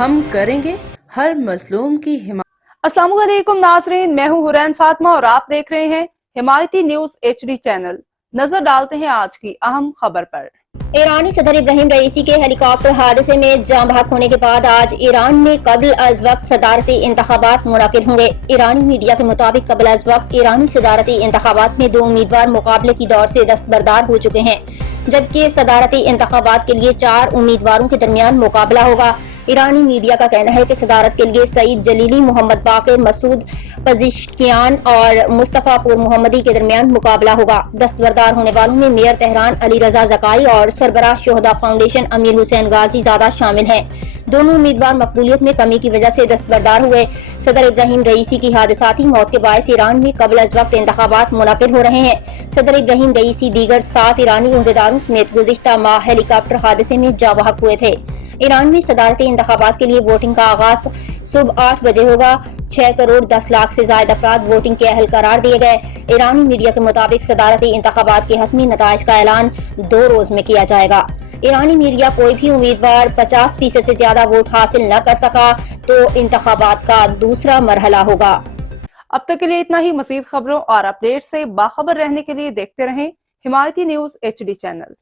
ہم کریں گے ہر مظلوم کی حمایت۔ السلام علیکم ناظرین، میں ہوں حرین فاطمہ اور آپ دیکھ رہے ہیں حمایتی نیوز HD چینل۔ نظر ڈالتے ہیں آج کی اہم خبر پر۔ ایرانی صدر ابراہیم رئیسی کے ہیلی کاپٹر حادثے میں جاں بحق ہونے کے بعد آج ایران میں قبل از وقت صدارتی انتخابات منعقد ہوں گے۔ ایرانی میڈیا کے مطابق قبل از وقت ایرانی صدارتی انتخابات میں 2 امیدوار مقابلے کی دور سے دستبردار ہو چکے ہیں، جبکہ صدارتی انتخابات کے لیے 4 امیدواروں کے درمیان مقابلہ ہوگا۔ ایرانی میڈیا کا کہنا ہے کہ صدارت کے لیے سعید جلیلی، محمد باقر، مسعود پزشکیان اور مصطفیٰ پور محمدی کے درمیان مقابلہ ہوگا۔ دستبردار ہونے والوں میں میئر تہران علی رضا زکائی اور سربراہ شہداء فاؤنڈیشن امیر حسین غازی زادہ شامل ہیں۔ دونوں امیدوار مقبولیت میں کمی کی وجہ سے دستبردار ہوئے۔ صدر ابراہیم رئیسی کی حادثاتی موت کے باعث ایران میں قبل از وقت انتخابات منعقد ہو رہے ہیں۔ صدر ابراہیم رئیسی دیگر 7 ایرانی عہدیداروں سمیت گزشتہ ماہ ہیلی کاپٹر حادثے میں جاں بحق ہوئے تھے۔ ایران میں صدارتی انتخابات کے لیے ووٹنگ کا آغاز صبح 8 بجے ہوگا۔ 6 کروڑ 10 لاکھ سے زائد افراد ووٹنگ کے اہل قرار دیے گئے۔ ایرانی میڈیا کے مطابق صدارتی انتخابات کے حتمی نتائج کا اعلان 2 روز میں کیا جائے گا۔ ایرانی میڈیا کوئی بھی امیدوار 50% سے زیادہ ووٹ حاصل نہ کر سکا تو انتخابات کا دوسرا مرحلہ ہوگا۔ اب تک کے لیے اتنا ہی۔ مزید خبروں اور اپڈیٹ سے باخبر رہنے کے لیے دیکھتے رہیں حمایتی نیوز HD چینل۔